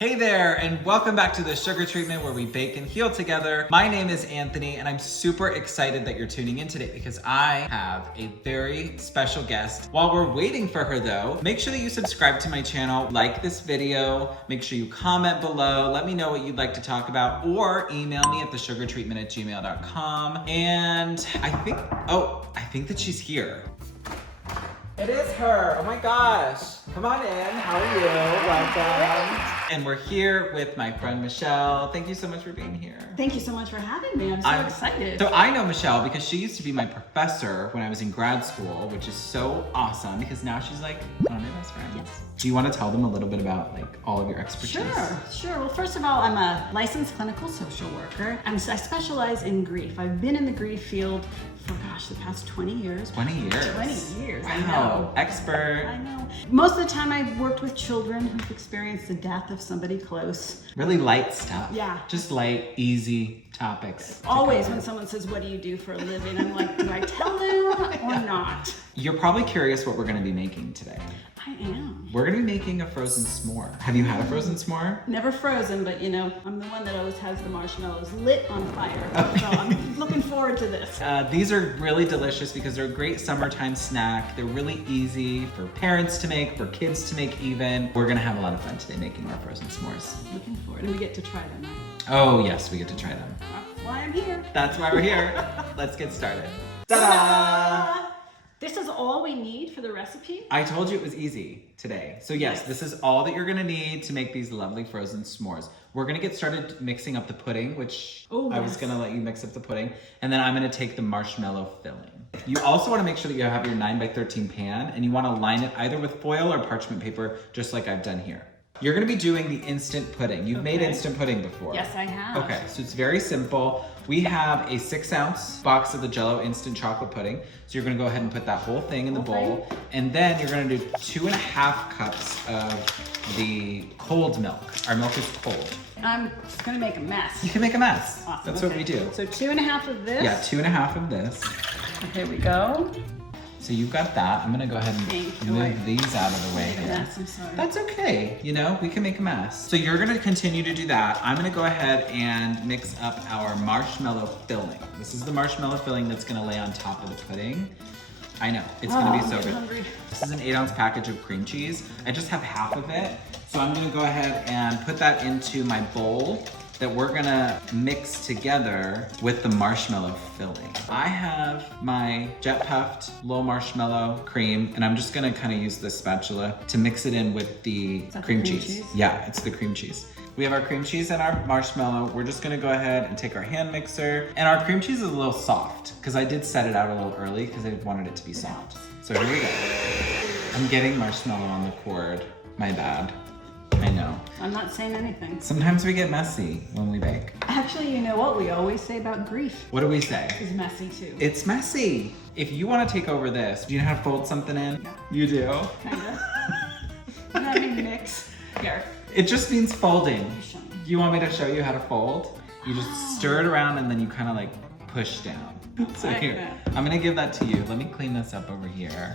Hey there, and welcome back to the Sugar Treatment where we bake and heal together. My name is Anthony, and I'm super excited that you're tuning in today because I have a very special guest. While we're waiting for her though, make sure that you subscribe to my channel, like this video, make sure you comment below, let me know what you'd like to talk about, or email me at thesugartreatment@gmail.com. And I think that she's here. It is her. Oh my gosh. Come on in. How are you? Welcome. And we're here with my friend Michele. Thank you so much for being here. Thank you so much for having me. I'm so excited. So I know Michele because she used to be my professor when I was in grad school, which is so awesome because now she's like one of my best friends. Yes. Do you want to tell them a little bit about all of your expertise? Sure. Well, first of all, I'm a licensed clinical social worker. I specialize in grief. I've been in the grief field for, the past 20 years. 20 years? 20 years, wow. I know. Expert. I know. Most of the time I've worked with children who've experienced the death of somebody close. Really light stuff. Yeah. Just light, easy topics. Always when someone says, what do you do for a living? I'm like, do I tell them or not? You're probably curious what we're gonna be making today. I am. We're gonna be making a frozen s'more. Have you had a frozen s'more? Never frozen, but I'm the one that always has the marshmallows lit on fire. So I'm looking forward to this. These are really delicious because they're a great summertime snack. They're really easy for parents to make, for kids to make even. We're gonna have a lot of fun today making our frozen s'mores. Looking forward, and we get to try them, right? Oh yes, we get to try them. That's why I'm here. That's why we're here. Let's get started. Ta-da! This is all we need for the recipe? I told you it was easy today. So yes, this is all that you're gonna need to make these lovely frozen s'mores. We're gonna get started mixing up the pudding, which I was gonna let you mix up the pudding, and then I'm gonna take the marshmallow filling. You also wanna make sure that you have your 9x13 pan, and you wanna line it either with foil or parchment paper, just like I've done here. You're gonna be doing the instant pudding. You've made instant pudding before. Yes, I have. Okay, so it's very simple. We have a 6-ounce box of the Jell-O instant chocolate pudding. So you're gonna go ahead and put that whole thing in the bowl. And then you're gonna do 2.5 cups of the cold milk. Our milk is cold. I'm just gonna make a mess. You can make a mess. Awesome. That's what we do. So 2.5 of this? Yeah, 2.5 of this. Okay, we go. So you've got that. I'm gonna go ahead and move these out of the way here. Yes, I'm sorry. That's okay. We can make a mess. So you're gonna continue to do that. I'm gonna go ahead and mix up our marshmallow filling. This is the marshmallow filling that's gonna lay on top of the pudding. I know, it's gonna be so good. Hungry. This is an 8-ounce package of cream cheese. I just have half of it. So I'm gonna go ahead and put that into my bowl that we're gonna mix together with the marshmallow filling. I have my jet puffed low marshmallow cream, and I'm just gonna kind of use this spatula to mix it in with the cream cheese. Yeah, it's the cream cheese. We have our cream cheese and our marshmallow. We're just gonna go ahead and take our hand mixer. And our cream cheese is a little soft because I did set it out a little early because I wanted it to be soft. So here we go. I'm getting marshmallow on the cord. My bad. I know. I'm not saying anything. Sometimes we get messy when we bake. Actually, you know what we always say about grief? What do we say? It's messy too. It's messy. If you want to take over this, do you know how to fold something in? Yeah. You do? Kinda. You know what I mean? Mix. Here. It just means folding. You show me. Do you want me to show you how to fold? You just stir it around and then you kind of push down. So like here, that. I'm gonna give that to you. Let me clean this up over here.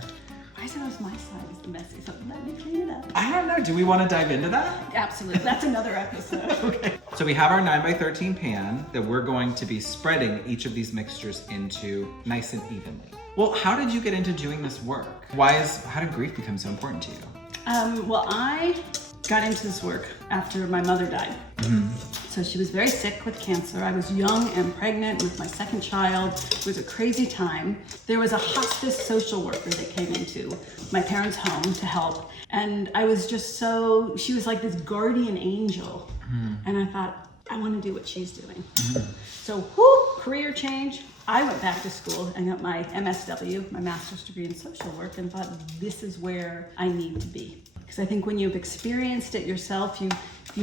I suppose my side is the messy, so let me clean it up. I don't know, do we want to dive into that? Absolutely, that's another episode. Okay. So we have our 9x13 pan that we're going to be spreading each of these mixtures into nice and evenly. Well, how did you get into doing this work? How did grief become so important to you? Well, I got into this work after my mother died. So she was very sick with cancer. I was young and pregnant with my second child. It was a crazy time. There was a hospice social worker that came into my parents' home to help. And I was just she was like this guardian angel. And I thought, I want to do what she's doing. So, career change. I went back to school and got my MSW, my master's degree in social work, and thought this is where I need to be. Because I think when you've experienced it yourself, you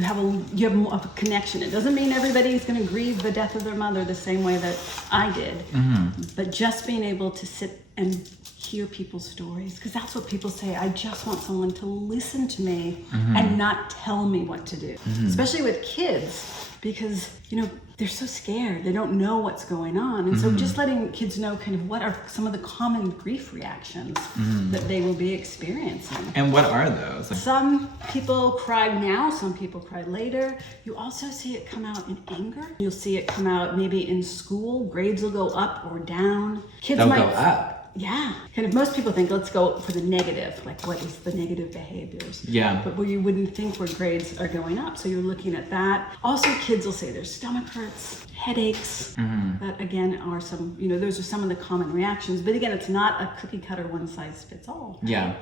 have more of a connection. It doesn't mean everybody's going to grieve the death of their mother the same way that I did, but just being able to sit and hear people's stories, because that's what people say. I just want someone to listen to me and not tell me what to do, especially with kids, because they're so scared. They don't know what's going on. And so just letting kids know kind of what are some of the common grief reactions that they will be experiencing. And what are those? Some people cry now, some people cry later. You also see it come out in anger. You'll see it come out maybe in school. Grades will go up or down. Kids They'll might go up. Yeah, kind of most people think, let's go for the negative, like what is the negative behaviors? Yeah. But where you wouldn't think where grades are going up. So you're looking at that. Also, kids will say their stomach hurts, headaches. That again are some, those are some of the common reactions. But again, it's not a cookie cutter one size fits all. Yeah.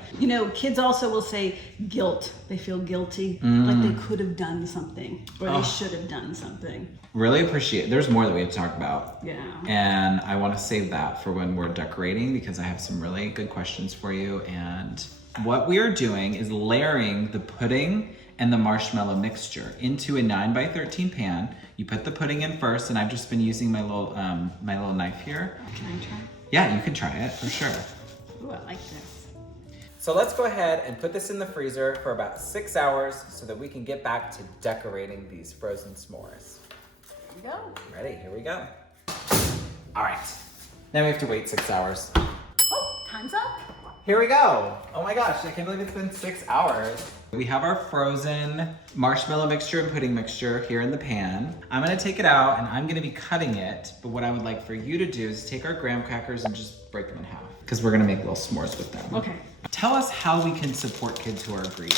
Kids also will say guilt. They feel guilty, like they could have done something or they should have done something. Really appreciate, there's more that we have to talk about. Yeah. And I want to save that for when we're decorating, because I have some really good questions for you. And what we are doing is layering the pudding and the marshmallow mixture into a 9x13 pan. You put the pudding in first, and I've just been using my little knife here. Can I try? Yeah, you can try it for sure. Ooh, I like this. So let's go ahead and put this in the freezer for about 6 hours so that we can get back to decorating these frozen s'mores. Here we go. Ready, here we go. All right, now we have to wait 6 hours. Oh, time's up. Here we go. Oh my gosh, I can't believe it's been 6 hours. We have our frozen marshmallow mixture and pudding mixture here in the pan. I'm gonna take it out and I'm gonna be cutting it, but what I would like for you to do is take our graham crackers and just break them in half, because we're gonna make little s'mores with them. Okay. Tell us how we can support kids who are grieving.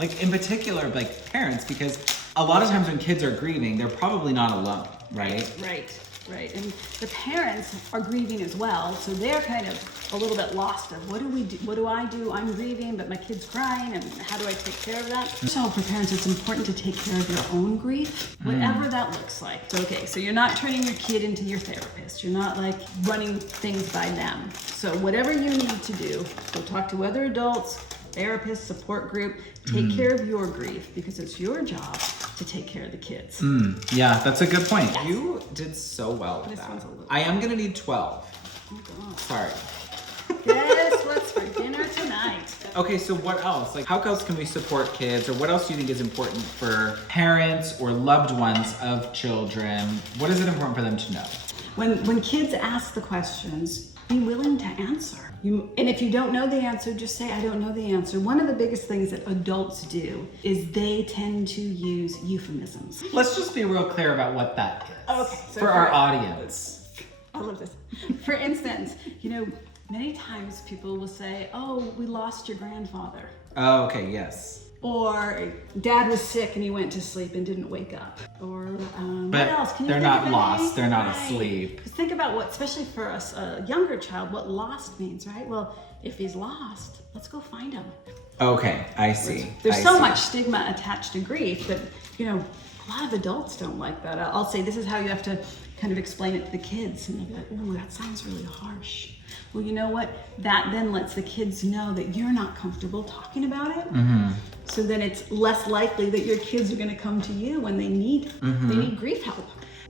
Like in particular, like parents, because a lot of times when kids are grieving, they're probably not alone, right? Right. And the parents are grieving as well, so they're kind of a little bit lost of what do we do? What do I do? I'm grieving, but my kid's crying, and how do I take care of that? So for parents, it's important to take care of your own grief, whatever that looks like. Okay, so you're not turning your kid into your therapist. You're not like running things by them. So whatever you need to do, go talk to other adults, therapist, support group, take care of your grief, because it's your job to take care of the kids. Yeah, that's a good point. You did so well with This that. one's a little- I am gonna need 12. Oh God. Sorry. Guess what's for dinner tonight? Okay, so what else? Like, how else can we support kids, or what else do you think is important for parents or loved ones of children? What is it important for them to know? When kids ask the questions, be willing to answer. And if you don't know the answer, just say, I don't know the answer. One of the biggest things that adults do is they tend to use euphemisms. Let's just be real clear about what that is. Okay, so for our audience. I love this. For instance, many times people will say, oh, we lost your grandfather. Oh, okay, yes. Or dad was sick and he went to sleep and didn't wake up. Or But what else? Can you they're think not of lost, anything? they're not Right. asleep. 'Cause think about what, especially for us, a younger child, what lost means, right? Well, if he's lost, let's go find him. Okay, I see. There's I so see. much stigma attached to grief, but a lot of adults don't like that. I'll say this is how you have to kind of explain it to the kids, and they'll be like, "Oh, that sounds really harsh." Well, you know what? That then lets the kids know that you're not comfortable talking about it. So then it's less likely that your kids are going to come to you when they need grief help.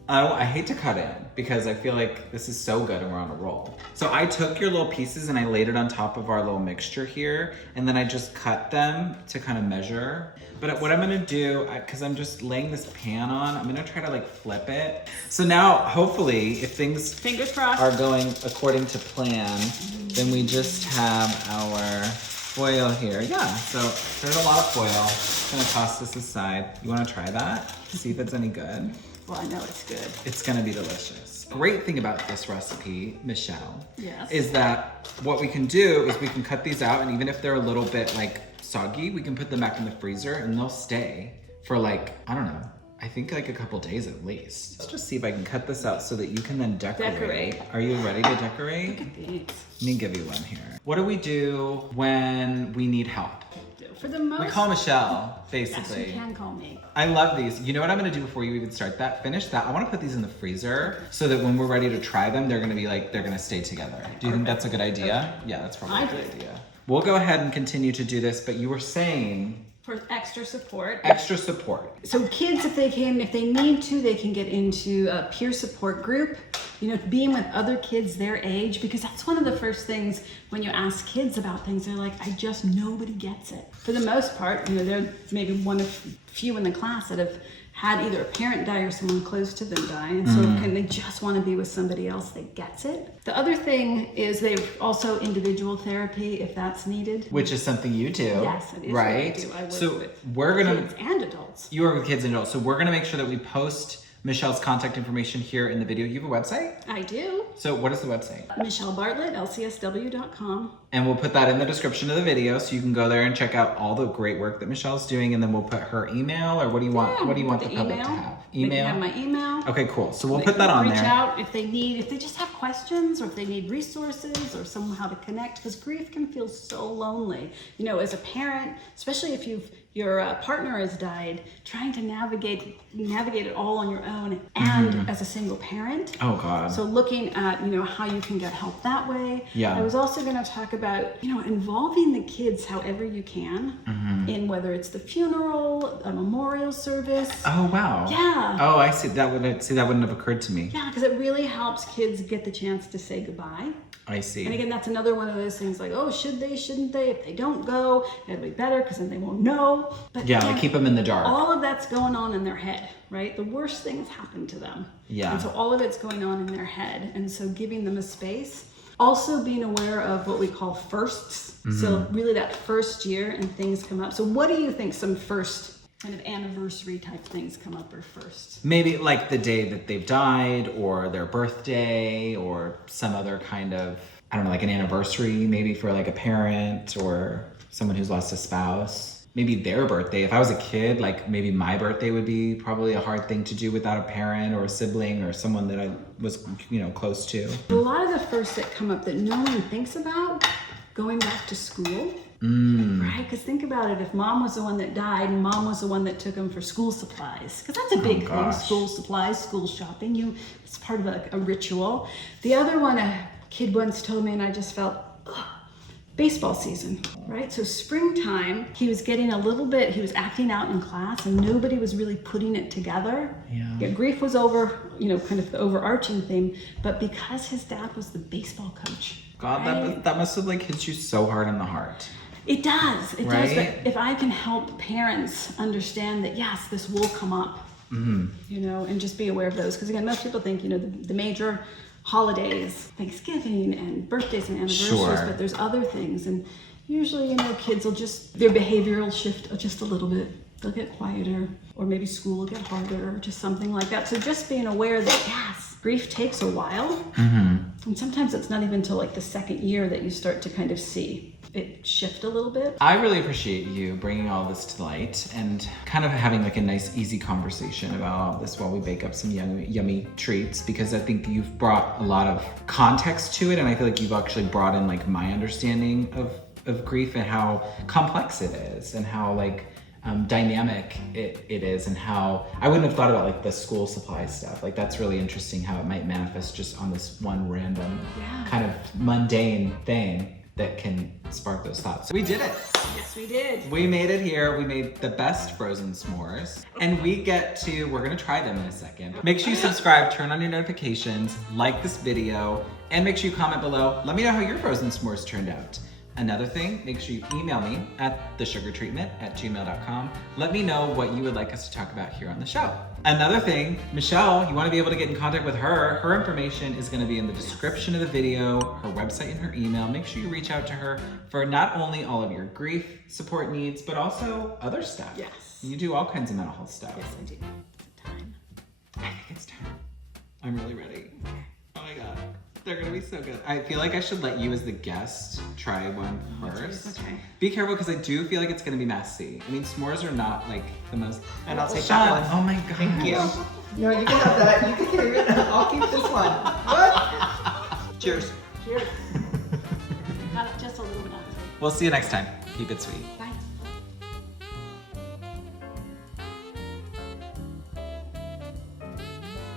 Oh, I hate to cut in because I feel like this is so good and we're on a roll. So I took your little pieces and I laid it on top of our little mixture here, and then I just cut them to kind of measure. But what I'm gonna do, because I'm just laying this pan on, I'm gonna try to like flip it. So now, hopefully, if things Fingers crossed are going according to plan, then we just have our foil here. Yeah, so there's a lot of foil. I'm gonna toss this aside. You wanna try that? See if it's any good? Well, I know it's good. It's gonna be delicious. Great thing about this recipe, Michelle, Yes. is that what we can do is we can cut these out, and even if they're a little bit like soggy, we can put them back in the freezer and they'll stay for like, I don't know, I think like a couple days at least. Let's just see if I can cut this out so that you can then decorate. Are you ready to decorate? Look at these. Let me give you one here. What do we do when we need help? For the most We call Michelle, Yes, basically. you can call me. I love these. You know what I'm gonna do before you even start that? Finish that. I wanna put these in the freezer so that when we're ready to try them, they're gonna stay together. Do you think that's a good idea? Yeah, that's probably a good idea. We'll go ahead and continue to do this, but you were saying For extra support. extra support. So kids, if they need to, they can get into a peer support group. being with other kids their age, because that's one of the first things when you ask kids about things, they're like, nobody gets it. For the most part, they're maybe one of few in the class that have had either a parent die or someone close to them die, and so they just want to be with somebody else that gets it. The other thing is they also individual therapy if that's needed. Which is something you do. Yes, it is right? what I do. I work so with we're gonna kids and adults. You work with kids and adults. So we're gonna make sure that we post Michelle's contact information here in the video. You have a website? I do. So what is the website? Michele Bartlett, LCSW.com. And we'll put that in the description of the video so you can go there and check out all the great work that Michelle's doing, and then we'll put her email, or what do you want? Yeah, What do you want the public email. to have? They can Email? have my email. Okay, cool. So we'll They put that can on reach there. out if they just have questions, or if they need resources or somehow to connect, because grief can feel so lonely. As a parent, especially if your partner has died, trying to navigate it all on your own, and as a single parent. Oh God. So looking at, how you can get help that way. Yeah. I was also going to talk about, involving the kids however you can in whether it's the funeral, a memorial service. Oh wow. Yeah. Oh, I see. That wouldn't have occurred to me. Yeah, because it really helps kids get the chance to say goodbye. I see. And again, that's another one of those things like, oh, should they, shouldn't they? If they don't go, it'll be better because then they won't know. But Yeah, again, like keep them in the dark. all of that's going on in their head, right? The worst things happen to them. Yeah. And so all of it's going on in their head. And so giving them a space. Also being aware of what we call firsts. So really that first year and things come up. So what do you think some first kind of anniversary type things come up or first? Maybe like the day that they've died, or their birthday, or some other kind of, I don't know, like an anniversary maybe for like a parent or someone who's lost a spouse. Maybe their birthday. If I was a kid, like maybe my birthday would be probably a hard thing to do without a parent or a sibling or someone that I was, close to. A lot of the firsts that come up that no one thinks about, going back to school. Right? Because think about it, if mom was the one that died and mom was the one that took them for school supplies, because that's a big thing, gosh. school supplies, school shopping, it's part of a ritual. The other one, a kid once told me, and I just felt, baseball season, right? So springtime, he was acting out in class and nobody was really putting it together. Yeah. Grief was over, kind of the overarching theme, but because his dad was the baseball coach. God, right? that must have like hit you so hard in the heart. It does, it Right? does. But if I can help parents understand that, yes, this will come up, and just be aware of those. Because again, most people think, the major holidays, Thanksgiving and birthdays and anniversaries, Sure. but there's other things. And usually, kids will their behavior will shift just a little bit. They'll get quieter, or maybe school will get harder, or just something like that. So just being aware that, yes, grief takes a while. And sometimes it's not even until like the second year that you start to kind of see it shift a little bit. I really appreciate you bringing all this to light and kind of having like a nice, easy conversation about all this while we bake up some yummy treats, because I think you've brought a lot of context to it, and I feel like you've actually brought in like my understanding of grief and how complex it is, and how like dynamic it is, and how I wouldn't have thought about like the school supply stuff. Like that's really interesting how it might manifest just on this one random kind of mundane thing that can spark those thoughts. We did it. Yes, we did. We made it here. We made the best frozen s'mores, and we're gonna try them in a second. Make sure you subscribe, turn on your notifications, like this video, and make sure you comment below. Let me know how your frozen s'mores turned out. Another thing, make sure you email me at thesugartreatment@gmail.com. Let me know what you would like us to talk about here on the show. Another thing, Michelle, you want to be able to get in contact with her. Her information is going to be in the description of the video, her website and her email. Make sure you reach out to her for not only all of your grief support needs, but also other stuff. Yes. You do all kinds of mental health stuff. Yes, I do. Time. I think it's time. I'm really ready. Oh my God. They're gonna be so good. I feel like I should let you as the guest try one first. Okay. Be careful, because I do feel like it's gonna be messy. I mean, s'mores are not like the most. And I'll take Sean, that one. Oh my God. Thank you. No, you can have that. You can carry it. I'll keep this one. What? Cheers. Cheers. Got it just a little bit. We'll see you next time. Keep it sweet.